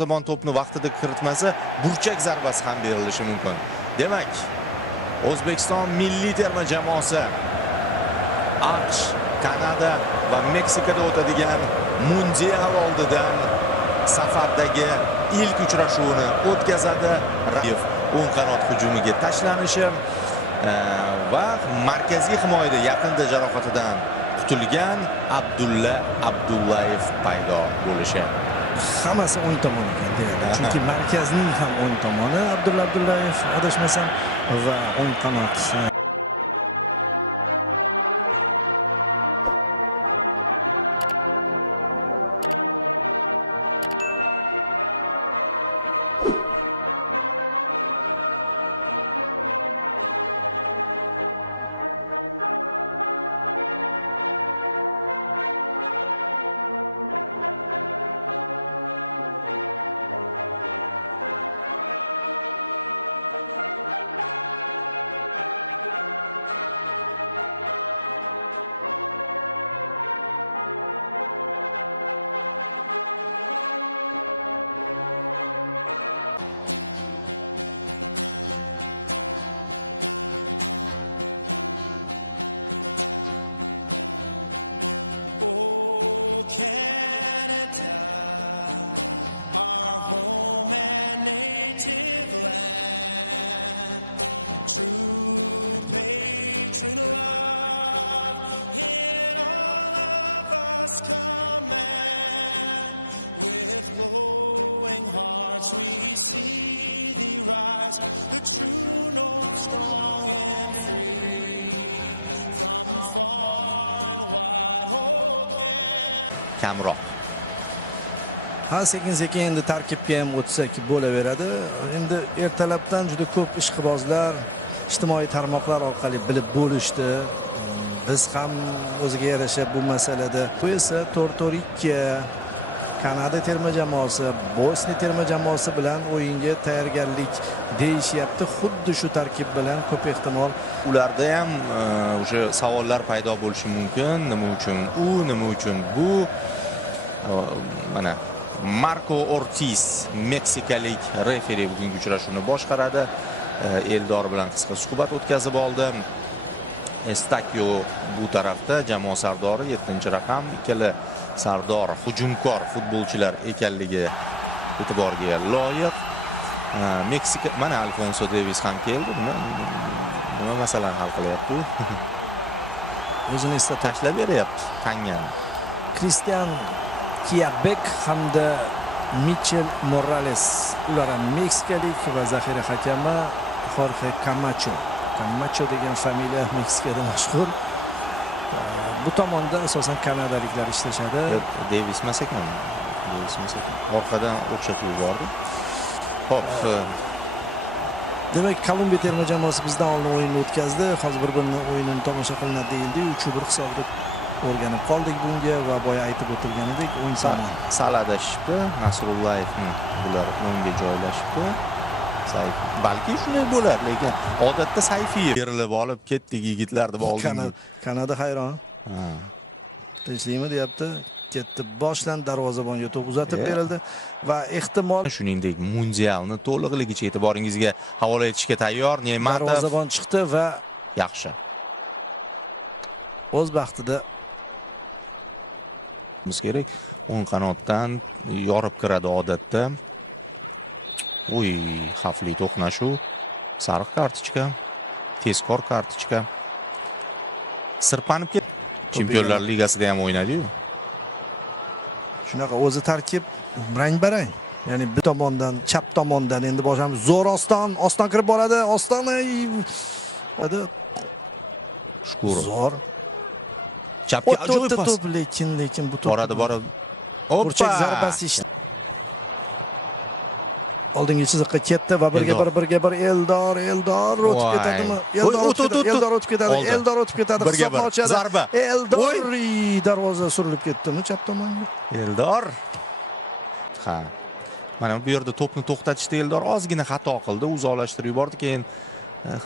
Zamon to'pni vaqtida kiritmasa, burchak zarbasi ham berilishi mumkin. Demak, O'zbekiston milliy terma jamoasi AQSh, Kanada va Meksikada o'tadigan mundial oldidan safardagi ilk uchrashuvni o'tkazadi. O'ng qanot hujumiga tashlanishi va markaziy himoyada yaqinda jarohatidan qutulgan Abdulla Abdullayev paydo bo'lishi. Hammasi o'ng tomonga deydi. Chunki markazning ham o'ng tomoni Abdulla Abdullayev adashmasam va o'ng qanot. We see thee rise, the true north, strong and free, from far and wide, oh can. Kamroq. Sekin-sekin endi tarkibga ham o'tsak bo'laveradi. Endi ertalabdan juda ko'p ishqibozlar ijtimoiy tarmoqlar orqali bilib bo'lishdi. Biz ham o'ziga yarasha bu masalada. Bu esa 4-4-2 Kanada terma jamoasi, Bosniya terma jamoasi bilan o'yinga tayyorgarlik deyishyapti. Xuddi shu tarkib bilan ko'p ehtimol ularda ham o'sha savollar paydo bo'lishi mumkin. Nima uchun u, nima uchun bu? Mana Marco Ortiz, meksikalik referi bugungi uchrashuvni boshqaradi. Eldor bilan qisqa suhbat o'tkazib oldi. Estakio bu tarafda jamoa sardori 7-raqam, ikkala sardor hujumkor futbolchilar ekanligi e'tiborga loyiq. Meksika mana Alfonso Davis ham keldi. Nima masalani hal qilyapti? o'zini esa Tashlab beryapti Tangani. Cristian Kiabek hamda Michel Morales, ular ham meksikalik va zaxira hakami Jorge Camacho. Camacho degan familiya Meksikada mashhur. Bu tomonda asosan kanadaliklar ishlashadi. Davis emas ekan. Orqadan o'xshash yubordi. Xo'p, demak, Kolumbiya terma jamoasi bizdan oldin o'yinni o'tkazdi. Hozir bir-birini o'yinini tomosha qilinadi deyildi. 3-1 hisobda o'rganib qoldik bunga va boya aytib o'tilganidek o'yin soni saladashibdi. Nasrullayevning bular o'ngga joylashibdi. Balki shunday bo'lar, lekin odatda Sayfiyev berilib olib ketdik yigitlar deb oldi. Kanada hayron. Tinchlikmi deyapti. Ketdi. Boshdan darvozabonga to'p uzatib berildi va ehtimol shuningdek mundialni to'liqligicha e'tiboringizga havola etishga tayyor Ne'matov. Darvozabon chiqdi va yaxshi. O'z vaqtida biz kerak. O'ng qanotdan yorib kiradi odatda. Uy, xavfli to'qnashuv. Sariq kartochka, tezkor kartochka. Sirpanib ketdi. Chempionlar Ligasida ham o'ynadi-yu. Shunaqa o'zi tarkib rang-barang. Ya'ni bir tomondan, chap tomondan endi bosham zo'r Oston kirib boradi. Oston hadi. Zo'r. Chapga ajoyib pas. Lekin bu to'p boradi. Burchak zarbasi ishdi. Oldingi chiziqqa ketdi va birga bir Eldor o'tib ketadimi? Eldor o'tib ketadi. Hisobni ochadi. Zarba. Eldor darvoza surilib ketdimi chap tomonga? Eldor. Ha. Mana bu yerda to'pni to'xtatishda Eldor ozgina xato qildi, uzoqlashtirib yubordi, keyin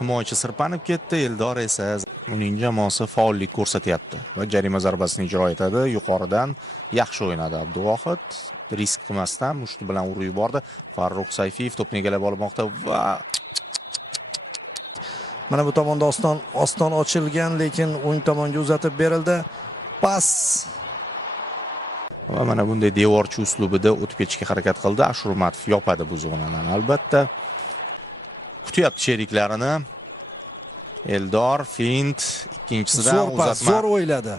himoyachi sirpanib ketdi. Eldor esa uning jamoasi faollik ko'rsatyapti va jarima zarbasini ijro etadi. Yuqoridan yaxshi o'ynadi Abduvohid. risk qilmasdan mushti bilan urib yubordi. Farruh Sayfiyev to'pni egallab olmoqda va mana bu tomonda oston ochilgan, lekin o'ng tomonga uzatib berildi. Pas. Va mana bunday devorchi uslubida o'tib ketishga harakat qildi. Ashurmatov yopadi bu zonni. Albatta kutyapti sheriklarini. Eldor fint, ikkinchisidan uzatma. Zo'r o'yladi.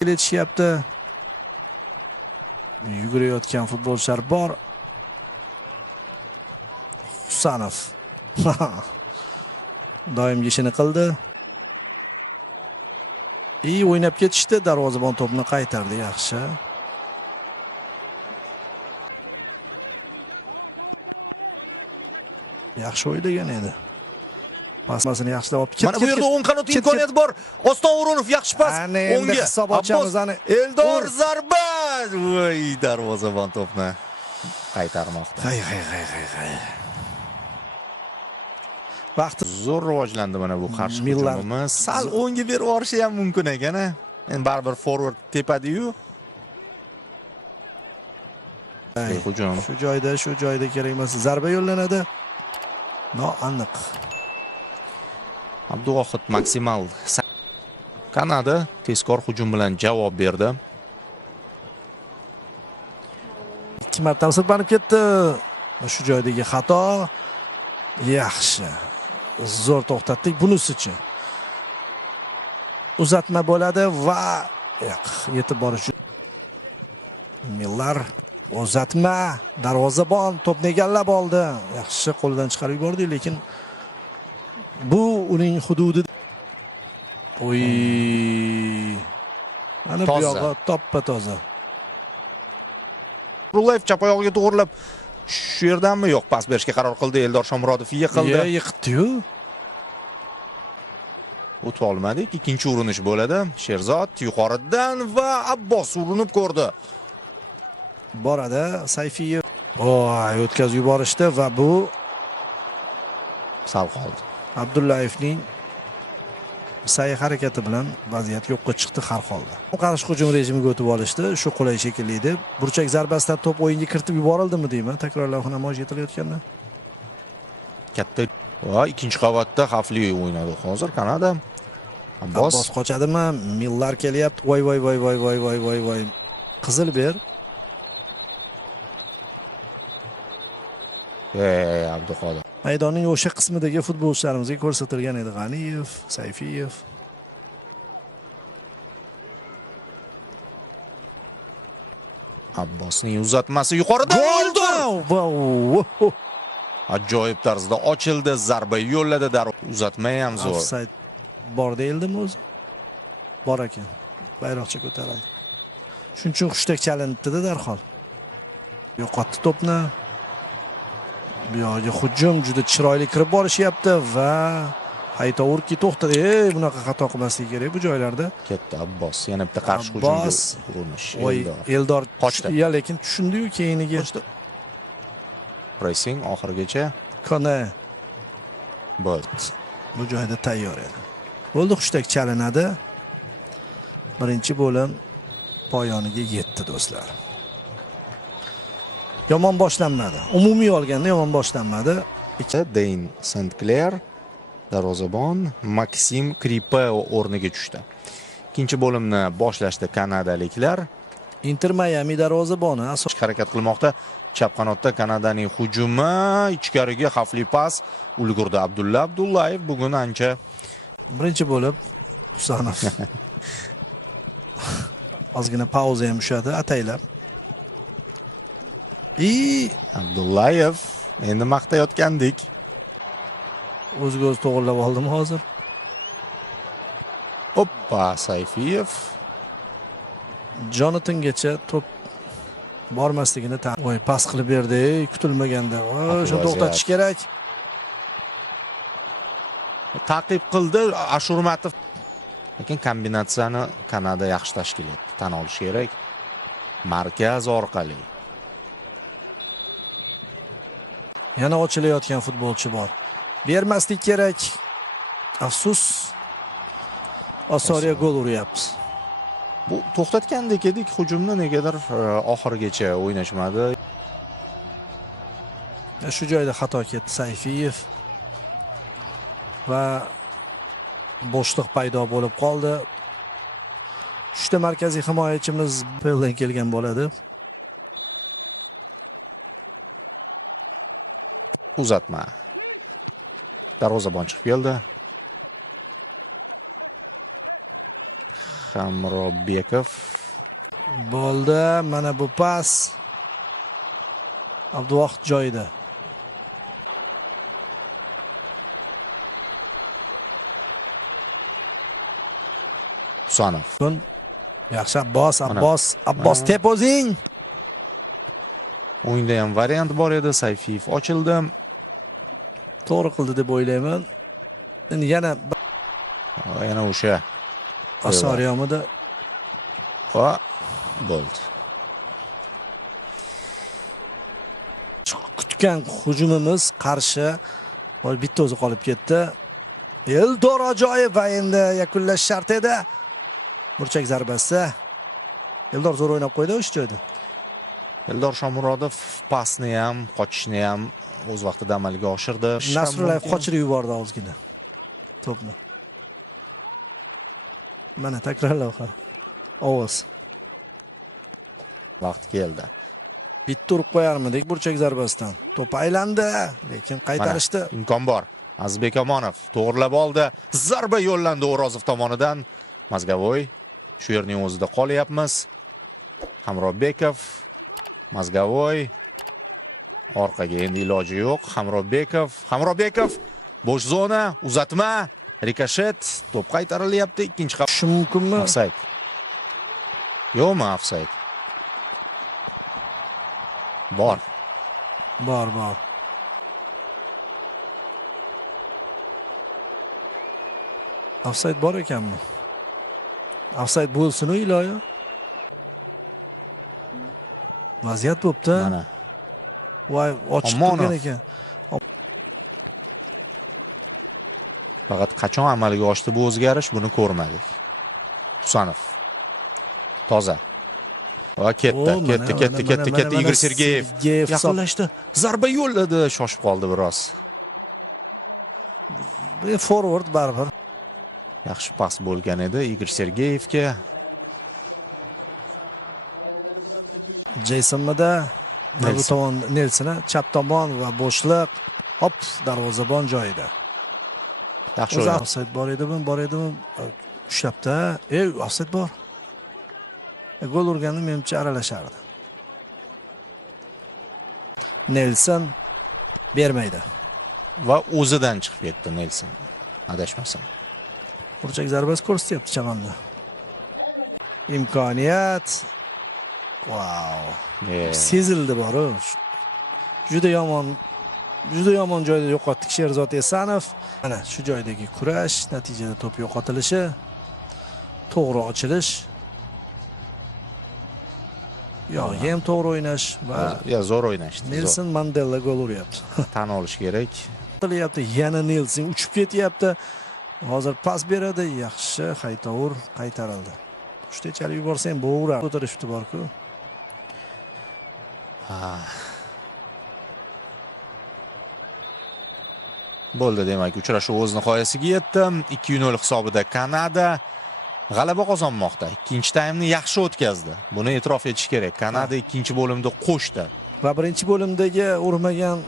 Kelishyapti. Yugurayotgan futbolchilar bor. Husanov doimgi ishini qildi. O'ynab ketishdi, darvozabon to'pni qaytardi, yaxshi. Yaxshi o'ylagan edi. Pasmasini yaxshilab olib ketdi. Mana bu yerda o'ng qanot imkoniyati bor. Oston O'runov yaxshi pas. O'ngga hisob ochamiz. Eldor zarba. Voy, darvozabon to'pni qaytarmoqda. Hay. Vaqt zo'r rivojlandi mana bu qarshi hujumimiz. Sal o'ngga berib yuborishi ham mumkin ekan. Endi baribir forward tepadi-yu. Hujum. Shu joyda kerak emas. Zarba yo'llanadi. Aniq. Abduvohid maksimal Kanada tezkor hujum bilan javob berdi. Ikki marta sirpanib ketdi. Shu joydagi xato. Yaxshi. Zo'r to'xtatdik bunisi uchun. Uzatma bo'ladi va yetib borish. Millar uzatma, darvozabon to'pni egallab oldi. Yaxshi qo'ldan chiqarib yubordi, lekin bu uning hududi. Mana bu yog'i toppa-toza. Rullayev chap oyog'iga to'g'rilab shu yerdanmi yo'q pas berishga qaror qildi. Eldor Shomurodov yiqildi. Yiqitdi-yu. O'tib olmadik. Ikkinchi urinish bo'ladi. Sherzod yuqoridan va Abbos urinib ko'rdi. Boradi Sayfiyev. O'tkazib yuborishdi va bu Salqon. Abdullayevning sa'y harakati bilan vaziyat yo'qqa chiqdi har holda. Qarshi hujum rejimiga o'tib olishdi. Shu qulay shekilli edi. Burchak zarbasidan to'p o'yinga kiritib yuborildimi deyman. Takrorlar namoyish etilayotganda. Katta ikkinchi qavatda xavfli o'ynadi hozir Kanada. Abbos qochadimi? Millar kelyapti. Voy. Qizil ber. Abduxoliq. Maydonning o'sha qismidagi futbolchilarimizga ko'rsatilgan edi G'aniyev, Sayfiyev. Abbosning uzatmasi yuqoridan oldi. Ajoyib tarzda ochildi, zarba yo'lladi, uzatma ham zo'r. Offside bor deyildimi o'zi? Bor ekan. Bayroqcha ko'taradi. Shuning uchun hushtak chalinibdi-da darhol. Yo'qotdi to'pni. Bu yo'lga hujum juda chiroyli kirib borishyapti va Aytovurki to'xtadi. Bunaqa xato qilmaslik kerak bu joylarda. Katta Abbos yana bitta qarshi hujumga urinish. Eldor qochdi. Lekin tushundi-yu keyiniga. Pressing oxirigacha. Qana. Bolt. Bu joyda tayyor edi. Bo'ldi, hushtak chalinadi. Birinchi bo'lim poyoniga yetdi do'stlar. Yomon boshlanmadi. Umumiy olganda yomon boshlanmadi. Deyn Saint-Clair darvozabon Maksim Kripeo o'rniga tushdi. Ikkinchi bo'limni boshlashdi kanadaliklar. Inter Miami darvozaboni asosiy harakat qilmoqda. Chap qanotda Kanadaning hujumi, ichkariga xavfli pas ulgurdi Abdulla Abdullayev. Bugun ancha birinchi bo'lim Husanov. Ozgina pauza ham ushadi ataylab. Abdullayev endi maqtayotgandik. O'ziga o'zi to'g'rilab oldimi hozir? Hoppa, Sayfiyev. Jonathangacha to'p bormasligini pas qilib berdi. Kutilmaganda. Shuni to'xtatish kerak. Ta'qib qildi Ashurmatov. Lekin kombinatsiyani Kanada yaxshi tashkil etdi. Tan olish kerak. Markaz orqali. Yana ochilayotgan futbolchi bor. Bermaslik kerak. Afsus. Osoriya gol uryapmiz. Bu to'xtatgandek edik hujumni, negadir oxirigacha o'ynashmadi. Shu joyda xato ketdi Sayfiyev va bo'shliq paydo bo'lib qoldi. Uchta markaziy himoyachimiz yo'ldan kelgan bo'ladi. Uzatma. Darvozabon chiqib keldi. Hamrobekov Bo'ldi. Mana bu pas. Abduvohid joyida. Husanov. Yaxshi Abbos tep o'zing. O'yinda ham variant bor edi. Sayfiyev ochildi. To'g'ri qildi deb o'ylayman. Endi yana o'sha Osariyomida va bo'ldi. kutgan hujumimiz qarshi bitta o'zi qolib ketdi. Eldor ajoyib va endi yakunlash shart edi. Burchak zarbasi. Eldor zo'r o'ynab qo'ydi o'sha joyda. Eldor Shomurodov pasni ham, qochishni ham o'z vaqtida amalga oshirdi. Nasrullayev qochirib yubordi ozgina to'pni. Mana takrorlar. Ovoz. Vaqt keldi. Bitta urib qo'yarmidik burchak zarbasidan. To'p aylandi, lekin qaytarishdi. Imkon bor. Azizbek Omonov to'g'rilab oldi. Zarba yo'llandi O'rozov tomonidan. Mazgavoy shu yerning o'zida qolyapmiz. Hamrobekov, Mazgavoy orqaga endi iloji yo'q. Hamrobekov bo'sh zona, uzatma, rikoshet, to'p qaytarilyapti. Ikkinchi qap. Shu mumkinmi? Ofsayd. Yo'qmi ofsayd? Bor. Ofsayd bor ekanmi? Ofsayd bo'lsin iloyo. Vaziyat bo'pti. Voy, ochib turgan ekan. Faqat qachon amalga oshdi bu o'zgarish, buni ko'rmadik. Husanov. Toza. Va ketdi. Igor Sergeyev yaqinlashdi. Zarba yo'lladi, shoshib qoldi biroz. Forward baribir. Yaxshi pas bo'lgan edi Igor Sergeyevga. Jeysonda Nelson chap tomon va bo'shliq. Hop, darvozabon joyida. Yaxshi offside bor edimi? Ushlabdi. Offside bor. Gol urganda menimcha aralashardi. Nelson bermaydi. Va o'zidan chiqib ketdi Nelson. Adashmasam. Burchak zarbasi ko'rsatyapti chamanda. Imkoniyat. Sezildi bor. Juda yomon joyda yo'qotdik Sherzod Esanov. Mana shu joydagi kurash, natijada to'p yo'qotilishi, to'g'ri ochilish. Ham to'g'ri o'ynash va zo'r o'ynashdi. Nelson Mandela gol uryapti. Tan olish kerak. Yana Nelson uchib ketyapti. Hozir pas beradi, yaxshi Haytovur qaytarildi. Uchtechalik yuborsa ham bo'g'ra ko'tarishdi bor-ku. Bo'ldi, demak, uchrashuv o'z nihoyasiga yetdi. 2-0 hisobida Kanada g'alaba qozonmoqda. Ikkinchi taymni yaxshi o'tkazdi. Buni e'tirof etish kerak. Kanada ikkinchi bo'limda qo'shdi va birinchi bo'limdagi urmagan